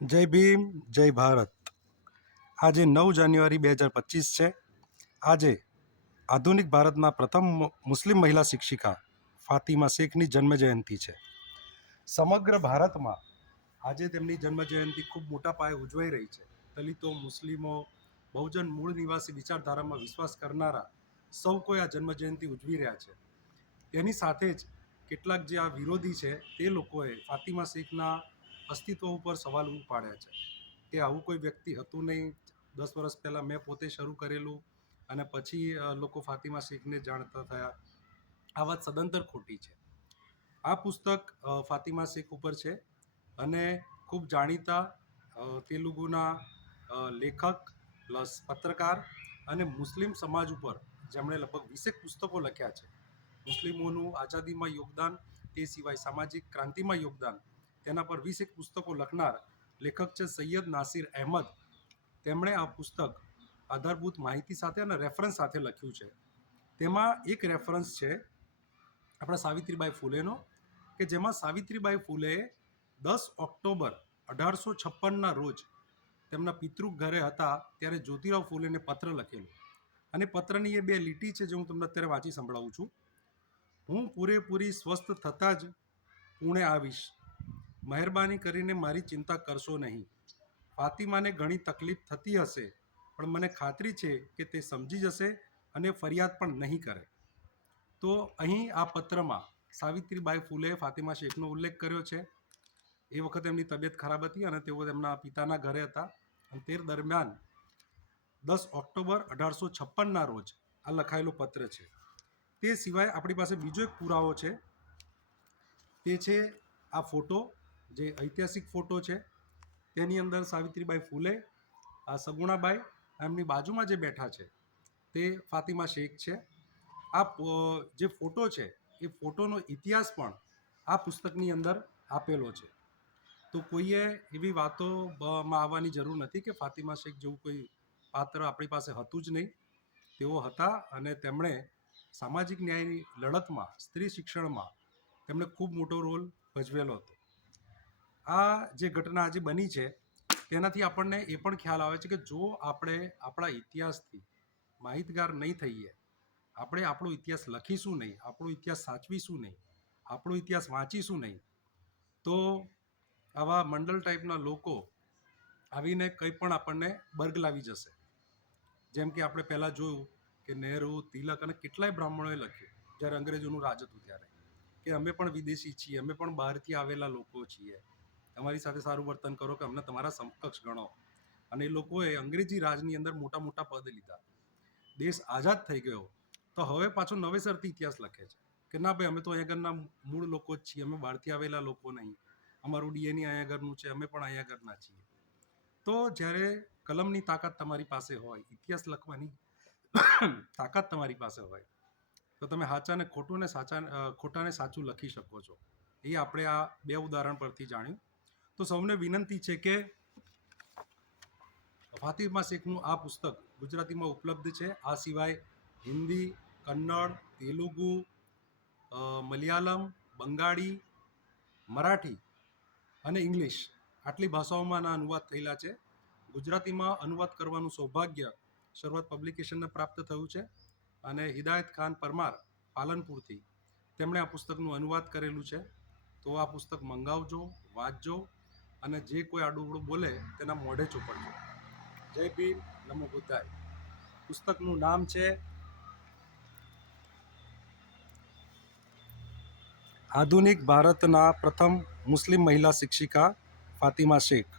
જય ભીમ, જય ભારત. આજે નવ જાન્યુઆરી બે હજાર પચીસ છે. આજે આધુનિક ભારતના પ્રથમ મુસ્લિમ મહિલા શિક્ષિકા ફાતિમા શેખની જન્મજયંતિ છે. સમગ્ર ભારતમાં આજે તેમની જન્મજયંતિ ખૂબ મોટા પાયે ઉજવાઈ રહી છે. દલિતો, મુસ્લિમો, બહુજન મૂળ નિવાસી વિચારધારામાં વિશ્વાસ કરનારા સૌ કોઈ આ જન્મજયંતિ ઉજવી રહ્યા છે. તેની સાથે જ કેટલાક જે આ વિરોધી છે તે લોકોએ ફાતિમા શેખના અસ્તિત્વ ઉપર સવાલ ઉપાડ્યા છે. કે આવું કોઈ વ્યક્તિ હતું નહીં? દસ વર્ષ પહેલાં મેં પોતે શરૂ કરેલું અને પછી લોકો ફાતિમા શેખને જાણતા થયા. આ વાત સદંતર ખોટી છે. આ પુસ્તક ફાતિમા શેખ ઉપર છે અને ખૂબ જાણીતા તેલુગુના લેખક પ્લસ પત્રકાર અને મુસ્લિમ સમાજ ઉપર જેમણે લગભગ વીસેક પુસ્તકો લખ્યા છે. મુસ્લિમોનું આઝાદીમાં યોગદાન, તે સિવાય સામાજિક ક્રાંતિમાં યોગદાન તેના પર વીસ એક પુસ્તકો લખનાર લેખક છે સૈયદ નાસિર અહેમદ. તેમણે આ પુસ્તક આધારભૂત માહિતી સાથે અને રેફરન્સ સાથે લખ્યું છે. તેમાં એક રેફરન્સ છે આપણા સાવિત્રીબાઈ ફૂલેનો, કે જેમાં સાવિત્રીબાઈ ફૂલેએ દસ ઓક્ટોબર અઢારસો છપ્પનના રોજ તેમના પિતૃ ઘરે હતા ત્યારે જ્યોતિરાવ ફૂલેને પત્ર લખેલો. અને પત્રની એ બે લીટી છે જે હું તમને અત્યારે વાંચી સંભળાવું છું. હું પૂરેપૂરી સ્વસ્થ થતાં જ પુણે આવીશ. મહેરબાની કરીને મારી ચિંતા કરશો નહીં. ફાતિમાને ઘણી તકલીફ થતી હશે, પણ મને ખાતરી છે કે તે સમજી જશે અને ફરિયાદ પણ નહીં કરે. તો અહીં આ પત્રમાં સાવિત્રીબાઈ ફૂલે ફાતિમા શેખનો ઉલ્લેખ કર્યો છે. એ વખતે એમની તબિયત ખરાબ હતી અને તેઓ તેમના પિતાના ઘરે હતા. અને તે દરમિયાન દસ ઓક્ટોબર અઢારસો છપ્પનના રોજ આ લખાયેલો પત્ર છે. તે સિવાય આપણી પાસે બીજો એક પુરાવો છે. તે છે આ ફોટો જે ઐતિહાસિક ફોટો છે, તેની અંદર સાવિત્રીબાઈ ફૂલે, આ સગુણાબાઈ, એમની બાજુમાં જે બેઠા છે, તે ફાતિમા શેખ છે. આ જે ફોટો છે, એ ફોટોનો ઇતિહાસ પણ આ પુસ્તકની અંદર આપેલો છે. તો કોઈએ એવી વાતોમાં આવવાની જરૂર નથી કે ફાતિમા શેખ જેવું કોઈ પાત્ર આપણી પાસે હતું જ નહીં. તેઓ હતા અને તેમણે સામાજિક ન્યાયની લડતમાં, સ્ત્રી શિક્ષણમાં તેમણે ખૂબ મોટો રોલ ભજવેલો હતો. આ જે ઘટના આજે બની છે, તેનાથી આપણને એ પણ ખ્યાલ આવે છે કે જો આપણે આપણા ઇતિહાસથી માહિતગાર નહીં થઈએ, આપણે આપણો ઇતિહાસ લખીશું નહીં, આપણો ઇતિહાસ સાચવીશું નહીં, આપણો ઇતિહાસ વાંચીશું નહીં, તો આવા મંડળ ટાઈપના લોકો આવીને કંઈ પણ આપણને બરગલાવી જશે. જેમ કે આપણે પહેલાં જોયું કે નહેરુ, તિલક અને કેટલાય બ્રાહ્મણોએ લખ્યું, જ્યારે અંગ્રેજોનું રાજ હતું ત્યારે, કે અમે પણ વિદેશી છીએ, અમે પણ બહારથી આવેલા લોકો છીએ તમારી સાથે સારું વર્તન કરો કે અમને તમારા સમકક્ષ ગણો. અને એ લોકોએ અંગ્રેજી રાજની અંદર મોટા મોટા પદ લીધા. દેશ આઝાદ થઈ ગયો. તો હવે પાછો નવેસરથી ઇતિહાસ લખે છે. કે ના ભાઈ, અમે તો અહીંયા મૂળ લોકો જ છીએ. અમે બહારથી આવેલા લોકો નહીં. અમારું ડીએનએ અહીંયા ઘરનું છે. અમે પણ અહીંયા ઘરના છીએ. તો જ્યારે કલમની તાકાત તમારી પાસે હોય, ઇતિહાસ લખવાની તાકાત તમારી પાસે હોય, તો તમે સાચાને ખોટું ને સાચા ખોટાને સાચું લખી શકો છો. એ આપણે આ બે ઉદાહરણ પરથી જાણ્યું. તો સૌને વિનંતી છે કે ફાતિમા શેખનું આ પુસ્તક ગુજરાતીમાં ઉપલબ્ધ છે. આ સિવાય હિન્દી, કન્નડ, તેલુગુ મલયાલમ, બંગાળી, મરાઠી અને ઇંગ્લિશ આટલી ભાષાઓમાં આના અનુવાદ થયેલા છે. ગુજરાતીમાં અનુવાદ કરવાનું સૌભાગ્ય શરૂઆત પબ્લિકેશનને પ્રાપ્ત થયું છે અને હિદાયત ખાન પરમાર પાલનપુરથી તેમણે આ પુસ્તકનું અનુવાદ કરેલું છે. તો આ પુસ્તક મંગાવજો, વાંચજો અને જે કોઈ આડું બોલે તેના મોઢે ચોપડજો. જય ભીમ, નમો બુદ્ધાય. પુસ્તકનું નામ છે આધુનિક ભારતના પ્રથમ મુસ્લિમ મહિલા શિક્ષિકા ફાતિમા શેખ.